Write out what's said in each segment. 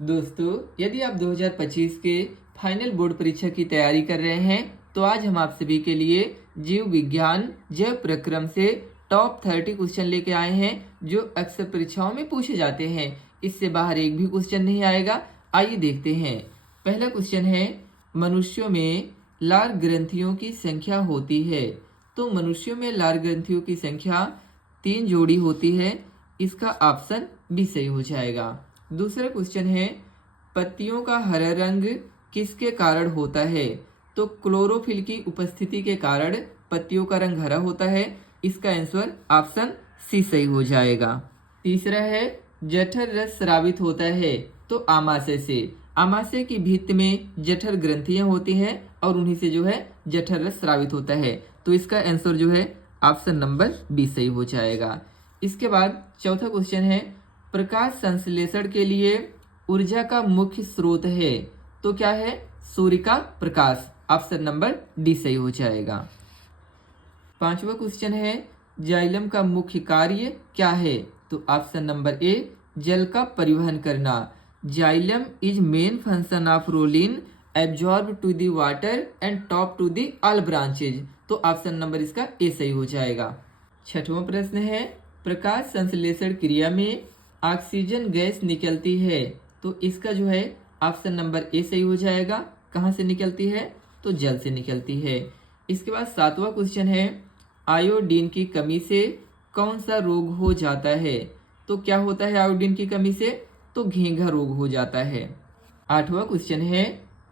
दोस्तों, यदि आप 2025 के फाइनल बोर्ड परीक्षा की तैयारी कर रहे हैं तो आज हम आप सभी के लिए जीव विज्ञान जैव प्रक्रम से टॉप 30 क्वेश्चन लेके आए हैं जो अक्सर परीक्षाओं में पूछे जाते हैं। इससे बाहर एक भी क्वेश्चन नहीं आएगा। आइए देखते हैं। पहला क्वेश्चन है, मनुष्यों में लार ग्रंथियों की संख्या होती है। तो मनुष्यों में लार ग्रंथियों की संख्या 3 जोड़ी होती है। इसका ऑप्शन बी सही हो जाएगा। दूसरा क्वेश्चन है, पत्तियों का हरा रंग किसके कारण होता है? तो क्लोरोफिल की उपस्थिति के कारण पत्तियों का रंग हरा होता है। इसका आंसर ऑप्शन सी सही हो जाएगा। तीसरा है, जठर रस स्रावित होता है तो आमाशय से। आमाशय की भित्ति में जठर ग्रंथियां होती हैं और उन्हीं से जो है जठर रस स्रावित होता है। तो इसका आंसर जो है ऑप्शन नंबर बी सही हो जाएगा। इसके बाद चौथा क्वेश्चन है, प्रकाश संश्लेषण के लिए ऊर्जा का मुख्य स्रोत है तो क्या है? सूर्य का प्रकाश। ऑप्शन नंबर डी सही हो जाएगा। पांचवा क्वेश्चन है, जाइलम का मुख्य कार्य क्या है? तो ऑप्शन नंबर ए, जल का परिवहन करना। Xylem is main function of rolling absorb to the water and top to the all branches. तो ऑप्शन नंबर इसका ए सही हो जाएगा। छठवां प्रश्न है, प्रकाश संश्लेषण क्रिया में ऑक्सीजन गैस निकलती है तो इसका जो है ऑप्शन नंबर ए सही हो जाएगा। कहाँ से निकलती है? तो जल से निकलती है। इसके बाद सातवां क्वेश्चन है, आयोडीन की कमी से कौन सा रोग हो जाता है? तो क्या होता है आयोडीन की कमी से? तो घेंघा रोग हो जाता है। आठवां क्वेश्चन है,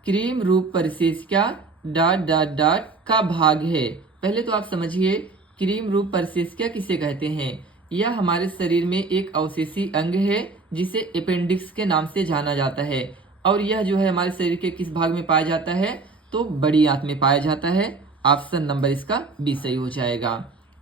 क्रीम रूप परिशेषिका डॉट डॉट डॉट का भाग है। पहले तो आप समझिए, क्रीम रूप परिशेषिका किसे कहते हैं? यह हमारे शरीर में एक अवशेषी अंग है जिसे अपेंडिक्स के नाम से जाना जाता है। और यह जो है हमारे शरीर के किस भाग में पाया जाता है? तो बड़ी आंत में पाया जाता है। ऑप्शन नंबर इसका बी सही हो जाएगा।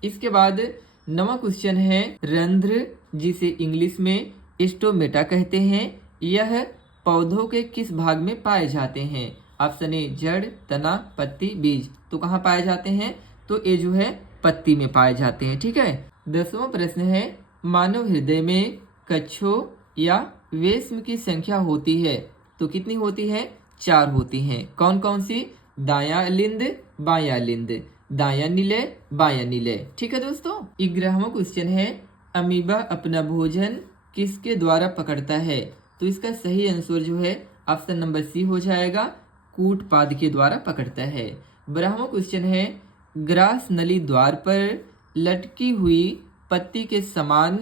इसके बाद 9वां क्वेश्चन है, रंध्र जिसे इंग्लिश में स्टोमेटा कहते हैं, यह पौधों के किस भाग में पाए जाते हैं? ऑप्शन ए, जड़, तना, पत्ती, बीज। तो कहाँ पाए जाते हैं? तो ये जो है पत्ती में पाए जाते हैं। ठीक है। 10वां प्रश्न है, मानव हृदय में कक्षों या वेश्म की संख्या होती है तो कितनी होती है? 4 होती हैं। कौन कौन सी? दायां लिंद, बायां लिंद, दायां निलय, बायां निलय। ठीक है दोस्तों। 11वां क्वेश्चन है, अमीबा अपना भोजन किसके द्वारा पकड़ता है? तो इसका सही आंसर जो है ऑप्शन नंबर सी हो जाएगा, कूटपाद के द्वारा पकड़ता है। 12वां क्वेश्चन है, ग्रास नली द्वार पर लटकी हुई पत्ती के समान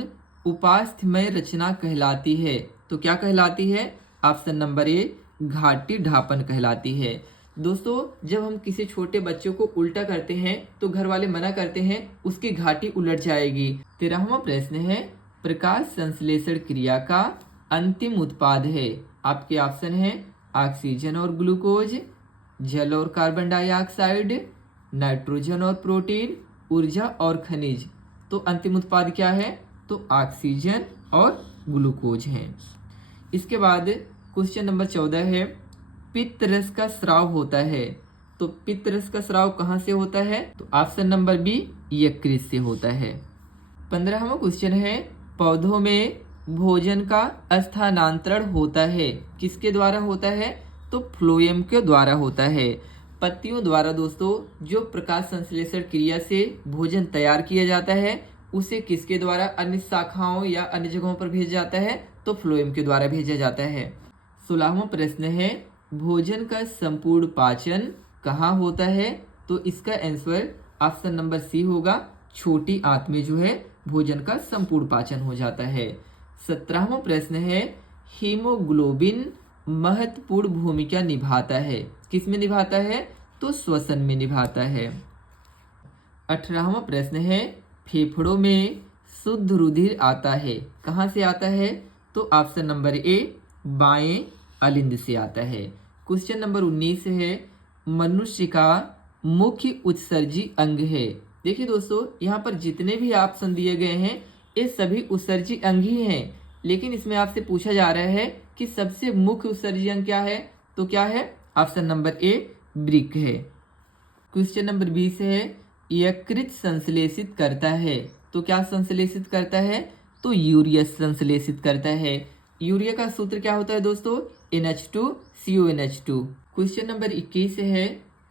उपास्थ्यमय रचना कहलाती है तो क्या कहलाती है? ऑप्शन नंबर ए, घाटी ढापन कहलाती है। दोस्तों, जब हम किसी छोटे बच्चों को उल्टा करते हैं तो घर वाले मना करते हैं, उसकी घाटी उलट जाएगी। 13वां प्रश्न है, प्रकाश संश्लेषण क्रिया का अंतिम उत्पाद है। आपके ऑप्शन है ऑक्सीजन और ग्लूकोज, जल और कार्बन डाइऑक्साइड, नाइट्रोजन और प्रोटीन, ऊर्जा और खनिज। तो अंतिम उत्पाद क्या है? तो ऑक्सीजन और ग्लूकोज है। इसके बाद क्वेश्चन नंबर 14 है, पित्त रस का स्राव होता है तो पित्त रस का स्राव कहाँ से होता है? तो ऑप्शन नंबर बी, यकृत से होता है। 15वां क्वेश्चन है, पौधों में भोजन का स्थानांतरण होता है किसके द्वारा होता है? तो फ्लोएम के द्वारा होता है। पत्तियों द्वारा दोस्तों जो प्रकाश संश्लेषण क्रिया से भोजन तैयार किया जाता है उसे किसके द्वारा अन्य शाखाओं या अन्य जगहों पर भेजा जाता है? तो फ्लोएम के द्वारा भेजा जाता है। 16वां प्रश्न है, भोजन का संपूर्ण पाचन कहाँ होता है? तो इसका आंसर ऑप्शन नंबर सी होगा, छोटी आंत में जो है भोजन का संपूर्ण पाचन हो जाता है। 17वां प्रश्न है, हीमोग्लोबिन महत्वपूर्ण भूमिका निभाता है किस में निभाता है? तो श्वसन में निभाता है। 18वां प्रश्न है, फेफड़ों में शुद्ध रुधिर आता है कहाँ से आता है? तो ऑप्शन नंबर ए, बाएं अलिंद से आता है। क्वेश्चन नंबर 19 है, मनुष्य का मुख्य उत्सर्जी अंग है। देखिए दोस्तों, यहाँ पर जितने भी ऑप्शन दिए गए हैं ये सभी उत्सर्जी अंग ही हैं, लेकिन इसमें आपसे पूछा जा रहा है कि सबसे मुख्य उत्सर्जी अंग क्या है? तो क्या है? ऑप्शन नंबर ए, वृक्क है। क्वेश्चन नंबर 20 है, यकृत संश्लेषित करता है तो क्या संश्लेषित करता है? तो यूरिया संश्लेषित करता है। यूरिया का सूत्र क्या होता है दोस्तों? NH2CONH2। क्वेश्चन नंबर 21 है,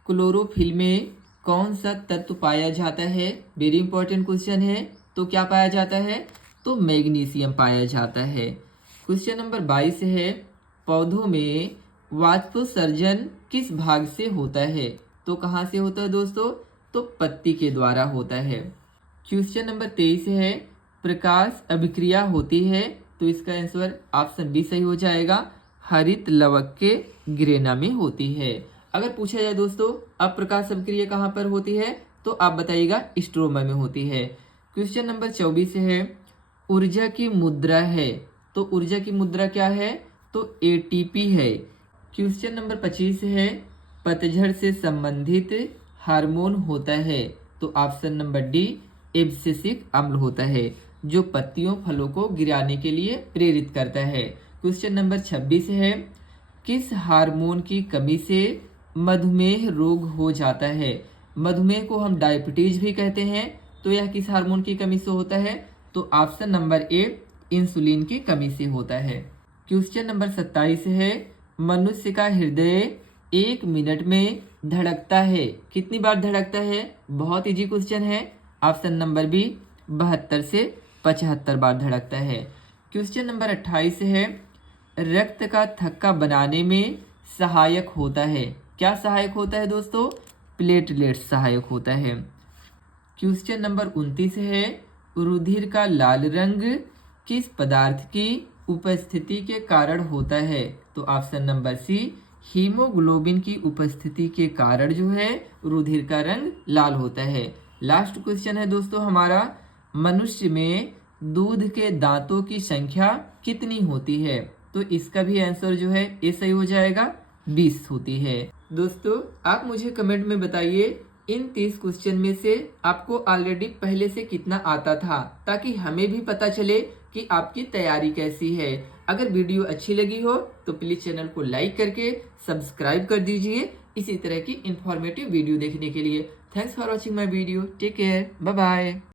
क्लोरोफिल में कौन सा तत्व पाया जाता है? वेरी इंपॉर्टेंट क्वेश्चन है। तो क्या पाया जाता है? तो मैग्नीशियम पाया जाता है। क्वेश्चन नंबर 22 है, पौधों में वाष्पोत्सर्जन किस भाग से होता है? तो कहाँ से होता है दोस्तों? तो पत्ती के द्वारा होता है। क्वेश्चन नंबर 23 है, प्रकाश अभिक्रिया होती है। तो इसका आंसर ऑप्शन बी सही हो जाएगा, हरित लवक के ग्रेना में होती है। अगर पूछा जाए दोस्तों अप्रकाश अभिक्रिया कहाँ पर होती है, तो आप बताइएगा स्ट्रोमा में होती है। क्वेश्चन नंबर 24 है, ऊर्जा की मुद्रा है। तो ऊर्जा की मुद्रा क्या है? तो ATP है। क्वेश्चन नंबर 25 है, पतझड़ से संबंधित हार्मोन होता है। तो ऑप्शन नंबर डी, एब्सिसिक अम्ल होता है, जो पत्तियों फलों को गिराने के लिए प्रेरित करता है। क्वेश्चन नंबर 26 है, किस हार्मोन की कमी से मधुमेह रोग हो जाता है? मधुमेह को हम डायबिटीज भी कहते हैं। तो यह किस हार्मोन की कमी से होता है? तो ऑप्शन नंबर ए, इंसुलिन की कमी से होता है। क्वेश्चन नंबर 27 है, मनुष्य का हृदय 1 मिनट में धड़कता है। कितनी बार धड़कता है? बहुत इजी क्वेश्चन है। ऑप्शन नंबर बी, 72 से 75 बार धड़कता है। क्वेश्चन नंबर 28 है, रक्त का थक्का बनाने में सहायक होता है। क्या सहायक होता है दोस्तों? प्लेटलेट सहायक होता है। क्वेश्चन नंबर 29 है, रुधिर का लाल रंग किस पदार्थ की उपस्थिति के कारण होता है? तो ऑप्शन नंबर सी, हीमोग्लोबिन की उपस्थिति के कारण जो है रुधिर का रंग लाल होता है। लास्ट क्वेश्चन है दोस्तों हमारा, मनुष्य में दूध के दांतों की संख्या कितनी होती है? तो इसका भी आंसर जो है ये सही हो जाएगा, 20 होती है। दोस्तों आप मुझे कमेंट में बताइए इन 30 क्वेश्चन में से आपको ऑलरेडी पहले से कितना आता था, ताकि हमें भी पता चले कि आपकी तैयारी कैसी है। अगर वीडियो अच्छी लगी हो तो प्लीज चैनल को लाइक करके सब्सक्राइब कर दीजिए इसी तरह की इंफॉर्मेटिव वीडियो देखने के लिए। Thanks for watching my video. Take care, bye bye.